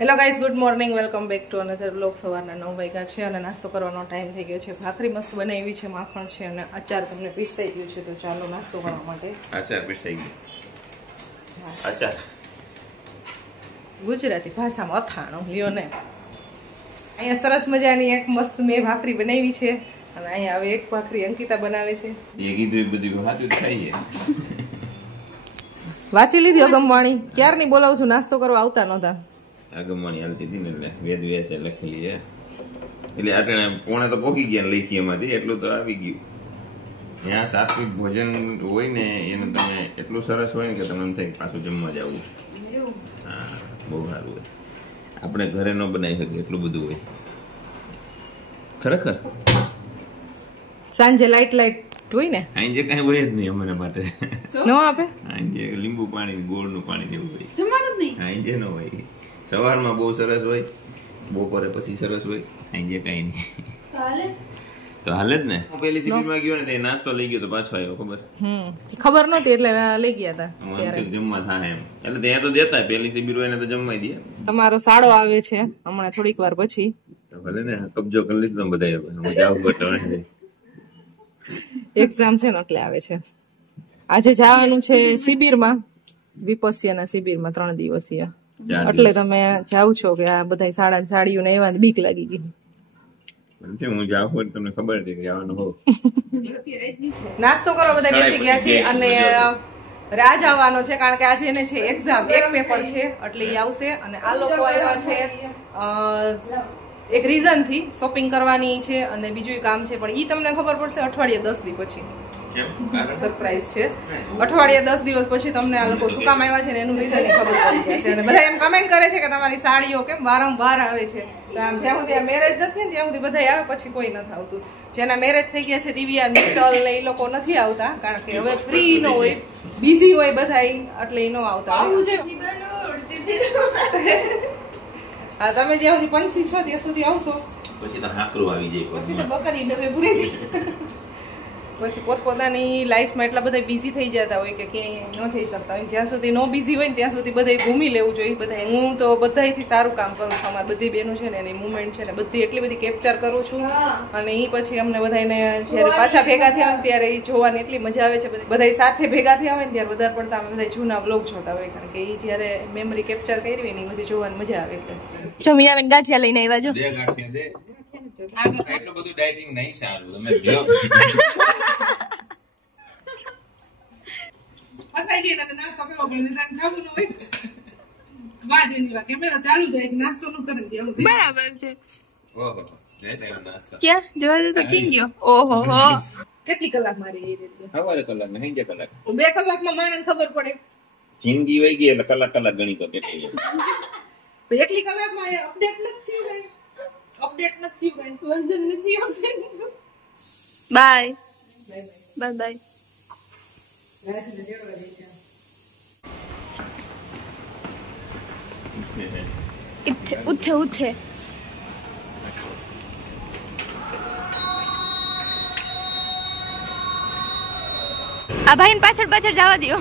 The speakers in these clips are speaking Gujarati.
Hello guys, good morning, welcome back to another blog. સવારના 9 વાગ્યા છે અને નાસ્તો કરવાનો ટાઈમ થઈ ગયો છે. ભાખરી મસ્ત બનાવી છે, માખણ છે અને અચાર તમને પીસાઈ ગયું છે. તો ચાલો નાસ્તો કરવા માટે. અચાર પીસાઈ ગયું. અચાર ગુજરાતી ભાષામાં અથાણું લ્યો ને. અહીંયા સરસ મજાની એક મસ્ત મેં ભાખરી બનાવી છે અને અહીંયા હવે એક ભાખરી અંકિતા બનાવે છે. એ કીધું એ બધું સાચું થાય છે. વાંચી લીધી અગમવાણી? ક્યારની બોલાવું છું, નાસ્તો કરવા આવતા નહોતા. આગમવાની હાલતી હતી ને એટલે વેદ વ્યાસે લખેલી છે એટલે આપણે પોણે તો પોકી ગયા લખી એમાંથી એટલું તો આવી ગયું. ત્યાં સાત્વિક ભોજન હોય ને એનું તમે એટલું સરસ હોય ને કે તમને એમ થાય પાછું જમવા જવું. હા, બહુ સારું હોય. આપણે ઘરે ન બનાવી શકીએ એટલું બધું હોય ખરેખર. સાંજે લાઈટ હોય ને આજે કઈ હોય જ નહીં અમને માટે. ન આપે આજે લીંબુ પાણી ગોળનું પાણી જેવું હોય જમવાનું જ નહીં. આજે ન હોય. સવારમાં બહુ સરસ હોય, બપોરે પછી સરસ હોય, આજે કઈ નહીં. તો હાલે જ ને. હું પેલી સિટીમાં ગયો ને તે નાસ્તો લઈ ગયો તો પાછો આવ્યો. ખબર નહોતી એટલે લઈ ગયા હતા ત્યારે જમવા થાય એમ એટલે ત્યાં તો દેતા પેલી શિબિર હોય ને તો જમવાય દે. તમારો સાડો આવે છે હમણાં થોડીક વાર પછી. ભલે ને કબજો કરી લીધો બધા જાવ બટ એક્ઝામ છે ને એટલે આવે છે. આજે જવાનું છે શિબિરમાં, વિપસ્યાના શિબિરમાં 3 દિવસીય. એટલે તમે જાવ છો કે આ બધા સાડીઓ ને એવા બીક લાગી ગઈ. હું જાવ હોય તમને ખબર હતી કે જવાનું હોવ. નાસ્તો કરો બધા બેસી ગયા છે અને રાજ આવવાનો છે કારણ કે આજે એને છે એક્ઝામ, એક પેપર છે એટલે એ આવશે. અને આ લોકો આવ્યા છે એક રીઝન થી શોપિંગ કરવાની છે અને બીજું કામ છે, પણ ઈ તમને ખબર પડશે અઠવાડિયે 10 દિવસ પછી. સરપ્રાઈઝ છે. અઠવાડિયે 10 દિવસ પછી તમને આ લોકો શું કામ આવ્યા છે ને એનું રીઝન ખબર પડી જશે. અને બધા એમ કમેન્ટ કરે છે કે તમારી સાડીઓ કેમ વારંવાર આવે છે. તો આમ જ્યાં સુધી મેરેજ નથી ને ત્યાં સુધી બધા આવે, પછી કોઈ નથી આવતું. જેના મેરેજ થઈ ગયા છે દિવ્યા, મિત્તલ ને એ લોકો નથી આવતા કારણ કે હવે ફ્રી ન હોય, બિઝી હોય બધા એટલે એ ન આવતા. હા, તમે જ્યાં સુધી પંછી છો ત્યાં સુધી આવશો, પછી તો હાકરું આવી જાય, પછી તો બકરી ડબે પૂરી જાય. પછી પોતપોતાની લાઈફમાં એટલા બધા બિઝી થઈ જતા હોય કે ક્યાંય ન જઈ શકતા હોય. જ્યાં સુધી નો બિઝી હોય ને ત્યાં સુધી બધાય ઘૂમી લેવું જોઈએ. બધા હું તો બધાથી સારું કામ કરું છું. અમારી બધી બહેનો છે ને એની મુવમેન્ટ છે ને બધી એટલી બધી કેપ્ચર કરું છું અને એ પછી અમને બધાને જયારે પાછા ભેગા થયા હોય ત્યારે એ જોવાની એટલી મજા આવે છે. બધા સાથે ભેગા થયા હોય ને ત્યારે વધારે પડતા અમે બધા જૂના બ્લોગ જોતા હોય કારણ કે એ જયારે મેમરી કેપ્ચર કરી હોય ને એ બધી જોવાની મજા આવે. એટલે જો મીનાબેન ગાંઠિયા લઈને આવ્યા છો. એટલું બધું ડાયટિંગ નહીં સારું. તમે જો ફસાઈ ગઈ ને નાસ્તો કરવો પડે ને ખાવું ન હોય. વાજની વાત કેમેરા ચાલુ જાય નાસ્તો ન કરે દેવું બરાબર છે. ઓહો લે તેનો નાસ્તો ક્યાં જોવા દે તો કિંગ ગયો. ઓહો હો કેટલી કલાક મારી એ રીતે? સવારે કલાક ને 2 કલાક. 2 કલાકમાં માણસને ખબર પડે. જિંદગી વહી ગઈ એટલે કલાક ગણી તો કેટલી. એટલી કલાકમાં અપડેટ નથી થયું કઈ. અપડેટ નથી થયું કઈ. વર્ઝન નથી અપડેટ. Bye bye bye. ઉઠે ઉઠે આ ભાઈને પાછળ પાછળ જવા દો.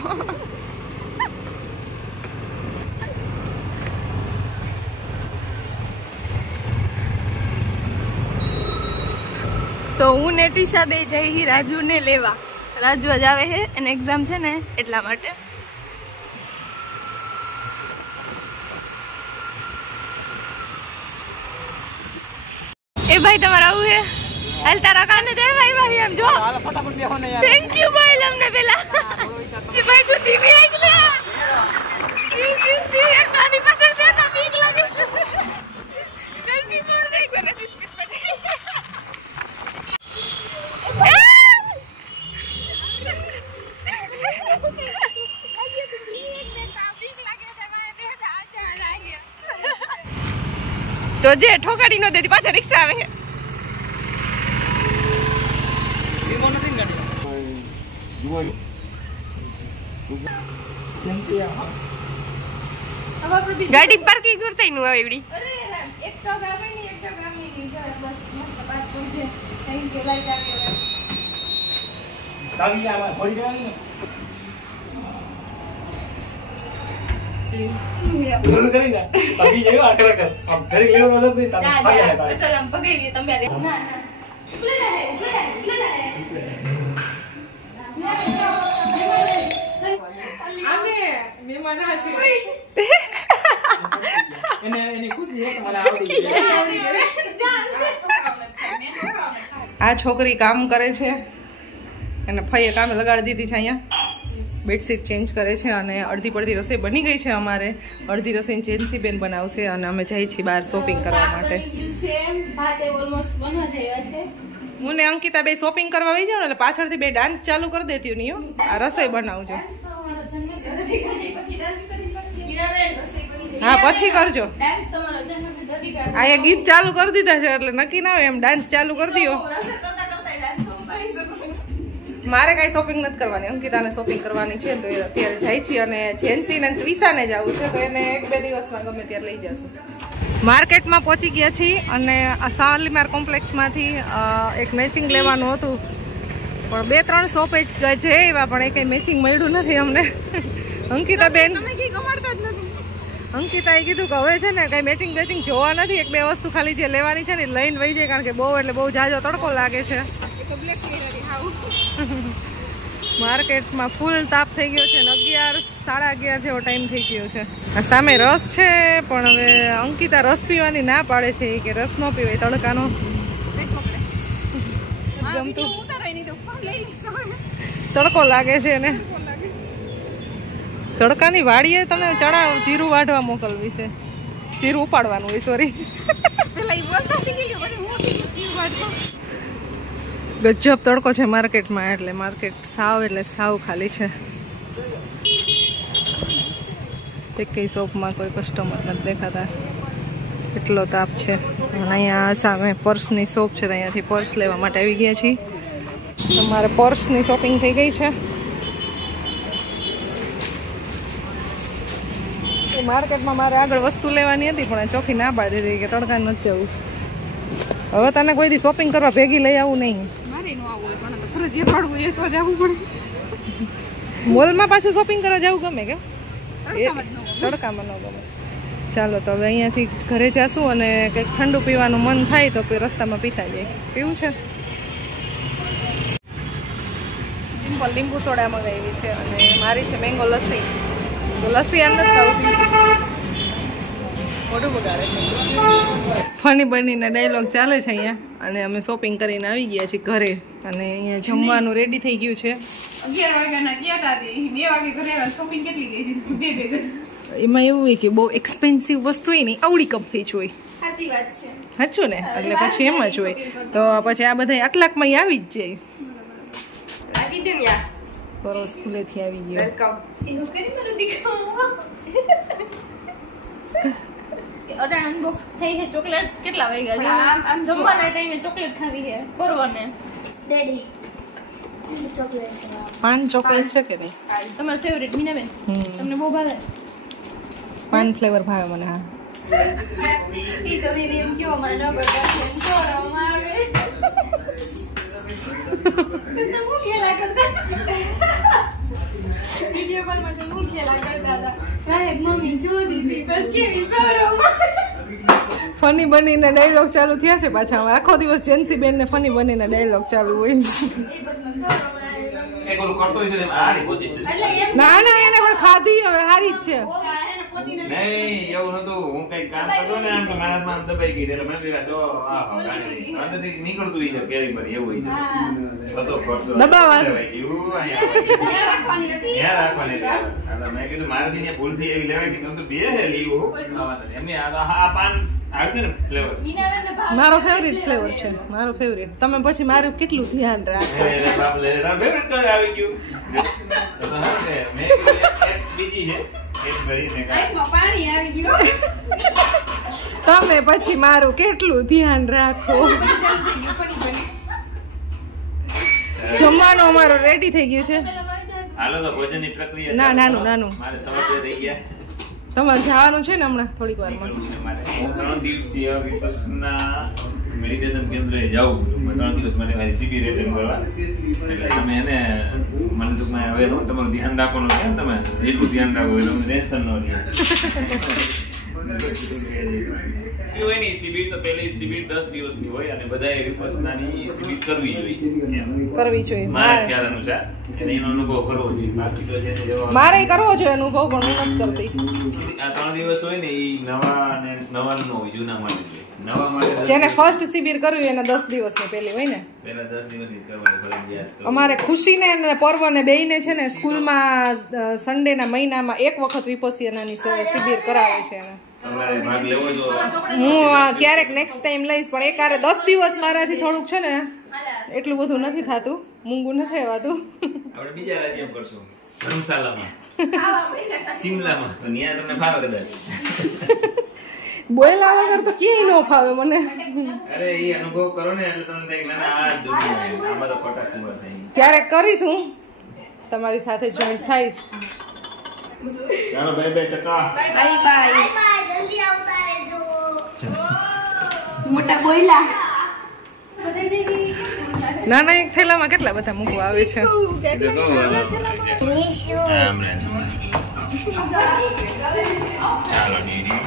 તો હું ને ટીશા બે જઈ રાજુ ને લેવા. રાજુ જ આવે છે એને એક્ઝામ છે ને એટલા માટે. એ ભાઈ તમારે આવું છે? હાલ તારા કાને દે ભાઈ ભાઈ એમ જો. થેન્ક યુ ભાઈ અમને પેલા. એ ભાઈ તું ધીમી આઈ લે. સી એક નાની પાછળ દે તો બીક લાગે. સેલ્ફી મોડ દે છે ને સ્પીડ પર જાય. તો જે ઠોકાડી નો દેતી પાછા રિક્ષા આવે છે. ગાડી પાર્કિંગ કરતા નું આવે એવડી. એક તો ગામે ની એક તો ગામની ની બસ મસ્ત બાત કરી દે. થેન્ક યુ લાઈક આવી. ચાવી આવા પડી જવાની ને. દૂર કરીને પગી જેવો આકરા કર આમ જરી લેવો મદદ નહીં તમે ભાગ્યા હતા સલામ પગેવી તમે ના આને મહેમાન આ છે એની ખુશી છે કે મને આવડી ગઈ આ છોકરી કામ કરે છે અને ફઈએ કામે લગાડી દીધી છે અહીંયા બેડશીટ ચેન્જ કરે છે અને અડધી પડધી રસોઈ બની ગઈ છે અમારે અડધી રસોઈ જેન્સી બેન બનાવશે અને અમે જઈએ છીએ બહાર શોપિંગ કરવા માટે હું ને અંકિતા બે શોપિંગ કરવા આવી જાવ ને એટલે પાછળથી બે ડાન્સ ચાલુ કરી દેતી નહીં આ રસોઈ બનાવજો હા પછી કરજો આ ગીત ચાલુ કરી દીધા છે એટલે નક્કી ના હોય એમ ડાન્સ ચાલુ કરી દો મારે કાંઈ શોપિંગ નથી કરવાની અંકિતાને શોપિંગ કરવાની છે તો એ અત્યારે જાય છે અને જેન્સી ને ત્વિષાને જવું છે તો એને 1-2 દિવસમાં ગમે ત્યારે લઈ જશું માર્કેટમાં પહોંચી ગયા છીએ અને આ શાલીમાર કોમ્પ્લેક્સમાંથી એક મેચિંગ લેવાનું હતું પણ 2-3 શોપે જઈ એવા પણ એ કંઈ મેચિંગ મળ્યું નથી અમને અંકિતા બેન અંકિતાએ કીધું કે હવે છે ને કંઈ મેચિંગ જોવા નથી 1-2 વસ્તુ ખાલી જે લેવાની છે ને લઈને વહી જાય કારણ કે બહુ જાજો તડકો લાગે છે માર્કેટમાં ફૂલ તાપ થઈ ગયો છે ને 11-11:30 જેવો ટાઈમ થઈ ગયો છે આ સામે રસ છે પણ હવે અંકિતા રસ પીવાની ના પાડે છે કે રસ ન પીવાય તડકાનો ગમતું તડકો લાગે છે ને તડકાની વાડીએ તમે ચણા જીરું વાઢવા મોકલવી છે જીરું ઉપાડવાનું હોય સોરી ગજબ તડકો છે માર્કેટમાં એટલે માર્કેટ સાવ ખાલી છે એકેય શોપમાં કોઈ કસ્ટમર નથી દેખાતા એટલો તાપ છે અને અહીંયા સામે પર્સની શોપ છે તો અહીંયાથી પર્સ લેવા માટે આવી ગયા છીએ તમારે પર્સની શોપિંગ થઈ ગઈ છે માર્કેટમાં મારે આગળ વસ્તુ લેવાની હતી પણ ચોખ્ખી ના પાડી દીધી કે તડકા નથી જવું હવે તને કોઈ દી શોપિંગ કરવા ભેગી લઈ આવું નહીં મોલમાં પાછું શોપિંગ કરવા જવું ગમે કે તડકામાં ન ગમે ચાલો તો હવે અહીંયાથી ઘરે જાશું અને કંઈક ઠંડુ પીવાનું મન થાય તો રસ્તામાં પીતા જાય પીવું છે સિમ્પલ લીંબુ સોડા મંગાવી છે અને મારી છે મેંગો લસ્સી તો લસ્સી આ નથી ખાવું મોઢું બગાડે છે ફની બનીને ડાયલોગ ચાલે છે અહીંયા અને અમે શોપિંગ કરીને આવી ગયા છીએ ઘરે અને અહીંયા જમવાનું રેડી થઈ ગયું છે 11 વાગ્યાના ગયા હતા 2 વાગે ઘરે શોપિંગ કેટલી ગઈ હતી એમાં એવું હોય કે બહુ એક્સપેન્સિવ વસ્તુ હોય ને આવડી કપ થઈ જ હોય સાચી વાત છે સાચું ને એટલે પછી એમ જ હોય તો પછી આ બધા આટલાકમાં આવી જ જાય પરસ સ્કૂલેથી આવી ગયો અનબોક્સ થઈ છે ચોકલેટ કેટલા વાગ્યા છે આમ જમવાના ટાઈમે ચોકલેટ ખાવી છે કોરવાને ડેડી ચોકલેટ 5 ચોકલેટ છે કે નહીં તમારો ફેવરિટ મીનાબેન તમને બહુ ભાવે 5 ફ્લેવર ભાવે મને હા ઈ તો દીદી એમ કેવો મને ન બગાડ છે કોરવામાં આવે તો હું ખેલા કરતા વિડિયો કોલમાં તો હું ખેલા કરતા હતા વાહે મમ્મી જો દીદી બસ કેવી સોરોમાં ફની બનીને ડાયલોગ ચાલુ થયા છે પાછા આખો દિવસ જેન્સી બેન ને ફની બનીને ડાયલોગ ચાલુ હોય ના એને પણ ખાધી હવે હારી જ છે નહીં એવું નતું હું કઈ કામ કરતો ને આમ તો મારા હાથમાં દબાઈ ગઈ એટલે મને તો અંદરથી નીકળતું ઈ કેરી પર એવું હોય છે બધો ખર્ચો દબાવા એવું અહીંયા રાખવાની એટલે મેં કીધું મારાથી ને ભૂલ થઈ એવી લેવાય કે તમે તો બે હે લીવો એમને આ પાન આવશે ને ફ્લેવર મારો ફેવરિટ ફ્લેવર છે મારો ફેવરિટ તમે પછી મારું કેટલું ધ્યાન રાખો બાપ લે ફેવરિટ તો આવી ગયું તો હા મેં એક બીજી છે તમે પછી મારું કેટલું ધ્યાન રાખો જમવાનું અમારું રેડી થઈ ગયું છે હાલો તો ભોજનની પ્રક્રિયા ના નાનું મારે સમજ થઈ ગયા તમારે જવાનું છે ને હમણાં થોડીક વારમાં મારે 3 દિવસીય વિપસના મેડિટેશન કેન્દ્રે જાઉં 3 દિવસ માટે મારી શિબિર એટેન્ડ કરવા. એટલે તમે એને મને ટૂંકમાં હવે તમારું ધ્યાન રાખવાનું છે. તમે એટલું ધ્યાન રાખો એટલે તમને ટેન્શન ન રહે. હોય નહીં શિબિર તો પહેલી શિબિર 10 દિવસની હોય અને બધાએ વિપස්සનાની શિબિર કરવી જોઈએ. મારા ખ્યાલ અનુસાર એનો અનુભવ કરવો જોઈએ. બાકી તો જેને જવા મારે કરવો જોઈએ અનુભવ, પણ હું નથી કરતી. આ 3 દિવસ હોય ને એ નવા અને નવા ન હોય, જૂના માટે છે. નવા માટે જેને ફર્સ્ટ શિબિર કરવી એને 10 દિવસની પહેલી હોય ને, પહેલા 10 દિવસની કરવાની ફરજિયાત. અમારે ખુશીને અને પર્વને બેયને છે ને સ્કૂલમાં સન્ડેના મહિનામાં એક વખત વિપસ્યનાની શિબિર કરાવે છે એને. તમારે ભાગ લેવો જો. હું ક્યારેક નેક્સ્ટ ટાઈમ લઈશ, પણ એકારે 10 દિવસ મારાથી થોડુંક છે ને એટલું બધું નથી થતું, મૂંગું નથી રહેવાતું. આપણે બીજા રાજ્યમાં કરશું, ધર્મશાલામાં, શિમલામાં, તો ત્યાં તમને ફાવે કદાચ. બોયલા વગર તો ક્યાંય ન ફાવે મને. અરે એ અનુભવ કરો ને એટલે તમને થાય ના આ દુનિયા આમાં તો ખોટા ખબર થાય. ક્યારેક કરીશ, હું તમારી સાથે જોઈન્ટ થઈશ. ચાલો બાય બાય ટકા. Bye bye. જલ્દી આવતા રહેજો. મોટા બોયલા. નાના એક થેલામાં કેટલા બધા મૂકવા આવે છે. ચાલો દીદી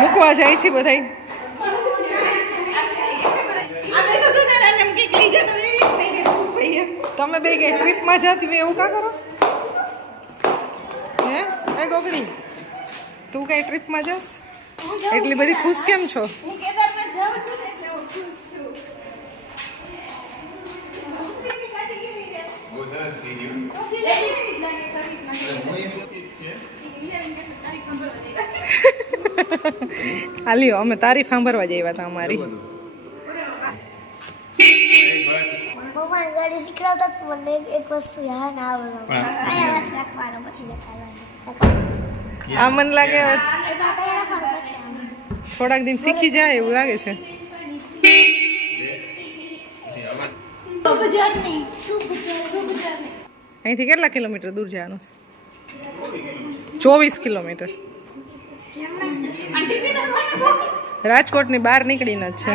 મૂકવા જાય છે બધાય. તમે બે કઈ ટ્રીપમાં જાતી હોય એવું કા કરો? હે એ ગોગડી, તું કઈ ટ્રીપમાં જાસ? એટલી બધી ખુશ કેમ છો? હું કેદારનાથ જાઉં છું ને એટલે હું ખુશ છું. બહુ સરસ દીદી. હાલ્યો, અમે તારીફ સાંભળવા જ આવ્યા હતા અમારી. ભગવાન ગાડી શીખડાવતા તો મને એક વસ્તુ યાદ ના આવડે રાખવાનો પછી લખાવવાનું. આ મને લાગે થોડાક દિન શીખી જાય એવું લાગે છે. અહીંથી કેટલા કિલોમીટર દૂર જવાનું? 24 કિલોમીટર. રાજકોટની બહાર નીકળીને જ છે.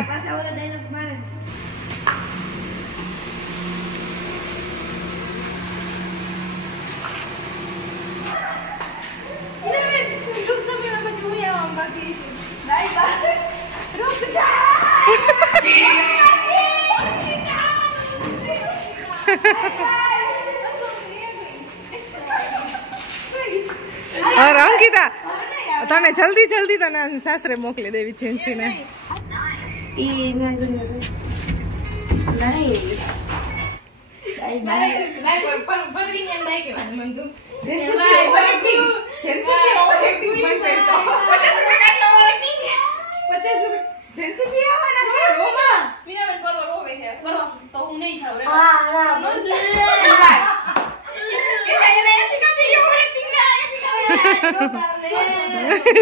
અરે અંકિતા, તને જલ્દી જલ્દી તને સાસરે મોકલી દેવી જેન્સી ને.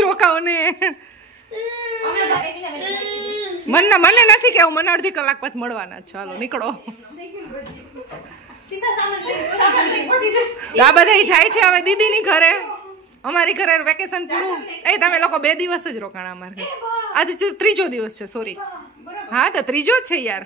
રોકાવો ને. મને નથી કેવું, મને અડધી કલાક પછી મળવાના. ચાલો નીકળો. આ બધા જાય છે હવે દીદીની ઘરે. અમારી ઘરે વેકેશન પૂરું. એ તમે લોકો 2 દિવસ જ રોકાણા અમારે. આજે 3જો દિવસ છે. સોરી, હા તો 3જો જ છે યાર.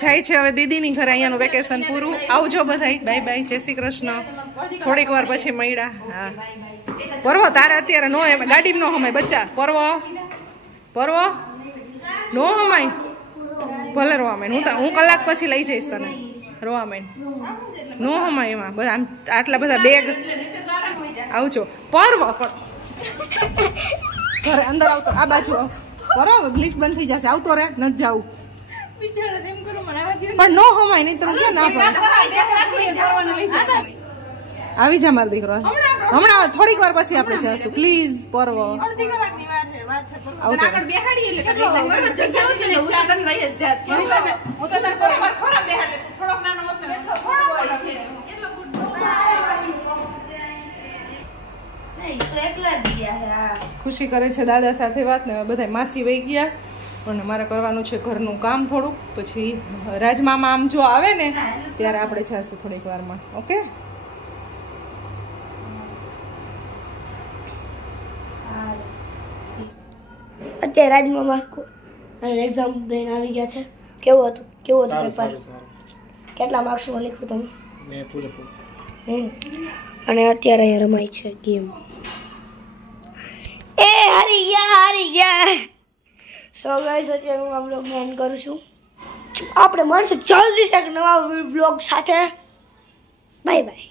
જાય છે હવે દીદીની ઘરે. અહીંયાનું વેકેશન પૂરું. આવજો બધાય. બાય બાય, જય શ્રી કૃષ્ણ. થોડીક વાર પછી મળ્યા. હા પર્વ, તારે અત્યારે નો ગાડી નો હમાય બચ્ચા. પર્વ નો હમાય, ભલે રોવા માંડ. હું કલાક પછી લઈ જઈશ તને. રોવા માંડ, નો હમાય એમાં. બધા આટલા બધા બેગ. આવજો પર્વ. ઘરે અંદર આવતો, આ બાજુ આવ. પર્વ લિફ્ટ બંધ થઈ જશે. આવતો રે, નથી જાવું. પણ નો હમાય નહીં તો ક્યાં ના પડે. આવી જા મારો દીકરો. હમણાં થોડીક વાર પછી આપણે જઈશું. પ્લીઝ પર્વ. ખુશી કરે છે દાદા સાથે વાત ને. બધા માસી વહી ગયા અને મારે કરવાનું છે ઘરનું કામ થોડુંક. પછી રાજમામા આમ જો આવે ને ત્યારે આપણે જાશું થોડીક વારમાં. ઓકે, અત્યારે રાજમામા એક્ઝામ દઈને આવી ગયા છે. કેવું હતું પેપર? કેટલા માર્ક્સમાં લખ્યું તમે? અને અત્યારે અહીંયા રમાય છે ગેમ. એ હારી ગયા. સો ગાઈસ, અત્યારે હું આ બ્લોગને એન્ડ કરું છું. આપણે મળશું જલ્દી એક નવા બ્લોગ સાથે. Bye bye.